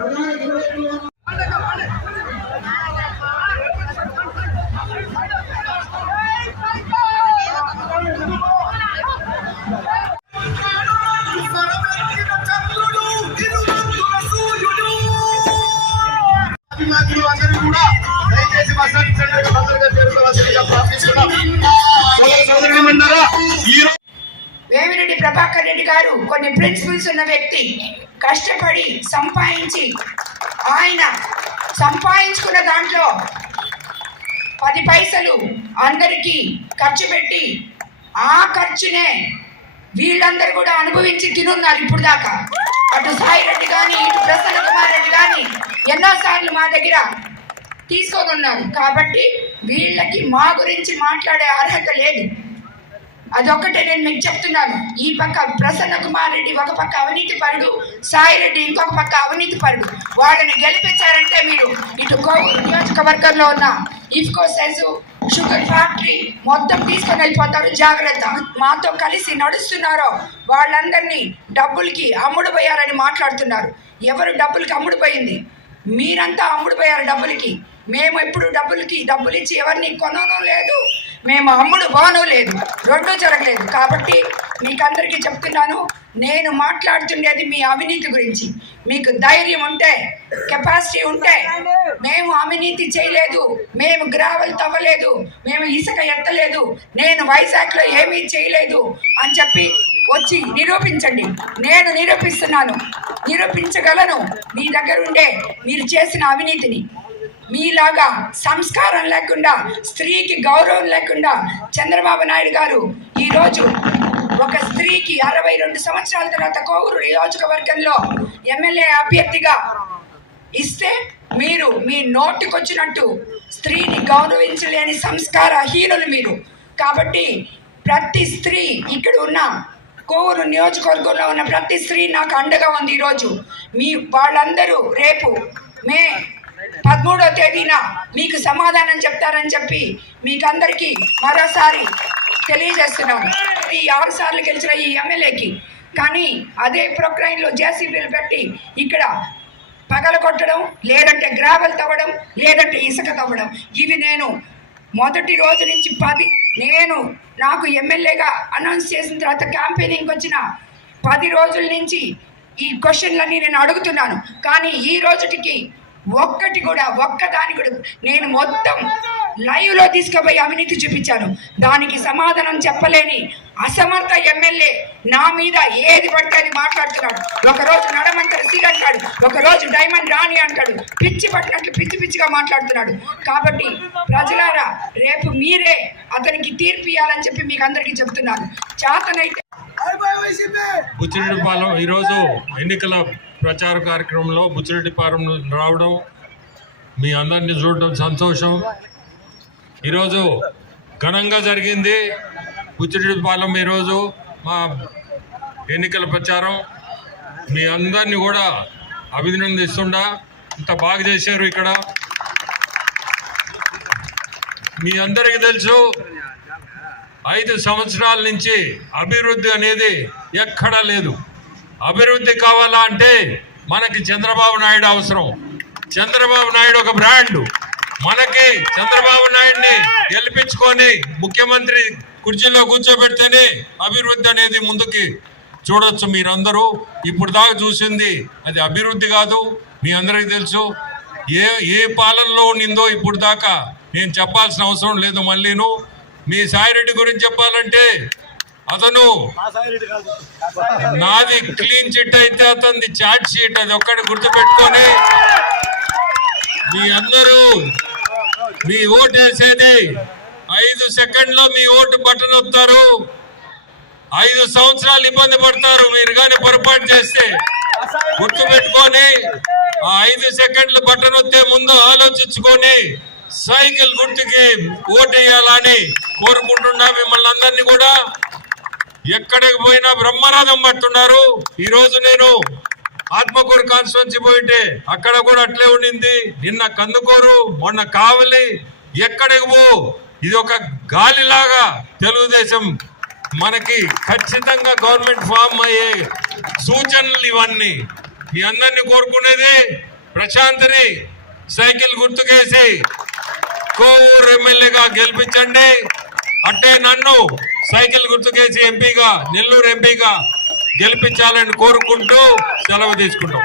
అభిమానులు కూడా దయచేసి మా చేరుకోవాల్సిందిగా ప్రార్థిస్తున్నాం. వేమిరెడ్డి ప్రభాకర్ రెడ్డి గారు కొన్ని ప్రిన్సిపల్స్ ఉన్న వ్యక్తి. కష్టపడి సంపాదించి ఆయన సంపాదించుకున్న దాంట్లో పది పైసలు అందరికీ ఖర్చు పెట్టి ఆ ఖర్చునే వీళ్ళందరూ కూడా అనుభవించి తినున్నారు ఇప్పుడు దాకా. అటు సాయి రెడ్డి కానీ ఇటు ప్రసన్న కుమార్ రెడ్డి కానీ ఎన్నోసార్లు మా దగ్గర తీసుకొని ఉన్నారు కాబట్టి వీళ్ళకి మా గురించి మాట్లాడే అర్హత లేదు. అదొక్కటే నేను మీకు చెప్తున్నాను. ఈ పక్క ప్రసన్న కుమార్ రెడ్డి ఒక పక్క అవినీతి పరుడు సాయిరెడ్డి ఇంకొక పక్క అవినీతి పరుడు వాళ్ళని గెలిపించారంటే మీరు ఇటు కోవూరు నియోజకవర్గంలో ఉన్న ఇఫ్కో సెజు షుగర్ ఫ్యాక్టరీ మొత్తం తీసుకొని వెళ్ళిపోతారు. జాగ్రత్త. మాతో కలిసి నడుస్తున్నారో వాళ్ళందరినీ డబ్బులకి అమ్ముడు పోయారని మాట్లాడుతున్నారు. ఎవరు డబ్బులకి అమ్ముడుపోయింది? మీరంతా అమ్ముడు పోయారు డబ్బులకి. మేము ఎప్పుడు డబ్బులకి డబ్బులు ఇచ్చి ఎవరిని కొనను లేదు. మేము అమ్ముడు పోను లేదు. రెండూ జరగలేదు. కాబట్టి మీకందరికీ చెప్తున్నాను నేను మాట్లాడుతుండేది మీ అవినీతి గురించి. మీకు ధైర్యం ఉంటే కెపాసిటీ ఉంటే మేము అవినీతి చేయలేదు. మేము గ్రావెల్ తవ్వలేదు. మేము ఇసుక ఎత్తలేదు. నేను వైజాగ్లో ఏమీ చేయలేదు అని చెప్పి వచ్చి నిరూపించండి. నేను నిరూపిస్తున్నాను. నిరూపించగలను. మీ దగ్గర ఉండే మీరు చేసిన అవినీతిని. మీలాగా సంస్కారం లేకుండా స్త్రీకి గౌరవం లేకుండా చంద్రబాబు నాయుడు గారు ఈరోజు ఒక స్త్రీకి అరవై రెండు సంవత్సరాల తర్వాత కోవూరు నియోజకవర్గంలో ఎమ్మెల్యే అభ్యర్థిగా ఇస్తే మీరు మీ నోటికొచ్చినట్టు స్త్రీని గౌరవించలేని సంస్కారహీనులు మీరు. కాబట్టి ప్రతి స్త్రీ ఇక్కడ ఉన్న కోవూరు నియోజకవర్గంలో ఉన్న ప్రతి స్త్రీ నాకు అండగా ఉంది ఈరోజు. మీ వాళ్ళందరూ రేపు మే పదమూడో తేదీన మీకు సమాధానం చెప్తారని చెప్పి మీకందరికీ మరోసారి తెలియజేస్తున్నాను ఈ ఆరు సార్లు గెలిచిన ఈ ఎమ్మెల్యేకి. కానీ అదే ప్రొక్రైన్లో జేసీబీలు పెట్టి ఇక్కడ పగల కొట్టడం లేదంటే గ్రావెల్ తవ్వడం లేదంటే ఇసుక తవ్వడం. ఇవి నేను మొదటి రోజు నుంచి పది నేను నాకు ఎమ్మెల్యేగా అనౌన్స్ చేసిన తర్వాత క్యాంపెయినింగ్ వచ్చిన పది రోజుల నుంచి ఈ క్వశ్చన్లన్నీ నేను అడుగుతున్నాను. కానీ ఈ రోజుటికి ఒక్కటి కూడా ఒక్కదాని కూడా నేను మొత్తం లైవ్లో తీసుకుపోయి అవినీతి చూపించాను. దానికి సమాధానం చెప్పలేని అసమర్థ ఎమ్మెల్యే నా మీద ఏది పడితే అది మాట్లాడుతున్నాడు. ఒకరోజు నడమంటారు సి అంటాడు ఒకరోజు డైమండ్ రాణి అంటాడు పిచ్చి పట్టినట్లు పిచ్చి పిచ్చిగా మాట్లాడుతున్నాడు. కాబట్టి ప్రజలారా రేపు మీరే అతనికి తీర్పు ఇవ్వాలని చెప్పి మీకు అందరికీ చెప్తున్నాను. చేతనైతే ఈరోజు ఎన్నికల ప్రచార కార్యక్రమంలో బుచ్చిరెడ్డిపాలెం రావడం మీ అందరినీ చూడడం సంతోషం. ఈరోజు ఘనంగా జరిగింది బుచ్చిరెడ్డిపాలెం ఈరోజు మా ఎన్నికల ప్రచారం. మీ అందరినీ కూడా అభినందిస్తుండా. ఇంత బాగా చేశారు ఇక్కడ. మీ అందరికీ తెలుసు ఐదు సంవత్సరాల నుంచి అభివృద్ధి అనేది ఎక్కడా లేదు. అభివృద్ధి కావాలా అంటే మనకి చంద్రబాబు నాయుడు అవసరం. చంద్రబాబు నాయుడు ఒక బ్రాండ్. మనకి చంద్రబాబు నాయుడిని గెలిపించుకొని ముఖ్యమంత్రి కుర్చీలో కూర్చోబెడితేనే అభివృద్ధి అనేది ముందుకి చూడొచ్చు మీరందరూ. ఇప్పుడు దాకా చూసింది అది అభివృద్ధి కాదు మీ అందరికీ తెలుసు. ఏ ఏ పాలనలో ఉన్నిందో ఇప్పుడు దాకా నేను చెప్పాల్సిన అవసరం లేదు మళ్ళీను. మీ సాయిరెడ్డి గురించి చెప్పాలంటే అతను నాది క్లీన్ చిట్ అయితే అతనిది చాట్ షీట్ అది ఒక్కటి గుర్తుపెట్టుకొని మీ అందరూ మీ ఓటు వేసేది ఐదు సెకండ్లో మీ ఓటు బటన్ వస్తారు ఐదు సంవత్సరాలు ఇబ్బంది పడతారు. మీరు కానీ పొరపాటు చేస్తే గుర్తుపెట్టుకొని ఆ ఐదు సెకండ్లు బటన్ వస్తే ముందు ఆలోచించుకొని సైకిల్ గుర్తుకి ఓటేయాలని కోరుకుంటున్నా మిమ్మల్ని అందరినీ కూడా. ఎక్కడికి పోయినా బ్రహ్మరథం పట్టున్నారు. ఈ రోజు నేను ఆత్మకూరు కాన్స్టిట్యున్సీ పోయింటే అక్కడ కూడా అట్లే ఉండింది. నిన్న కందుకూరు మొన్న కావలి ఎక్కడికి పో. ఇది ఒక గాలిలాగా తెలుగుదేశం మనకి ఖచ్చితంగా గవర్నమెంట్ ఫామ్ అయ్యే సూచనలు ఇవన్నీ. మీ అందరిని కోరుకునేది ప్రశాంత్ని సైకిల్ గుర్తుకేసి కోవూరు ఎమ్మెల్యేగా గెలిపించండి. అంటే నన్ను సైకిల్ గుర్తుకేసి ఎంపీగా నెల్లూరు ఎంపీగా గెలిపించాలని కోరుకుంటూ సెలవు తీసుకుంటాం.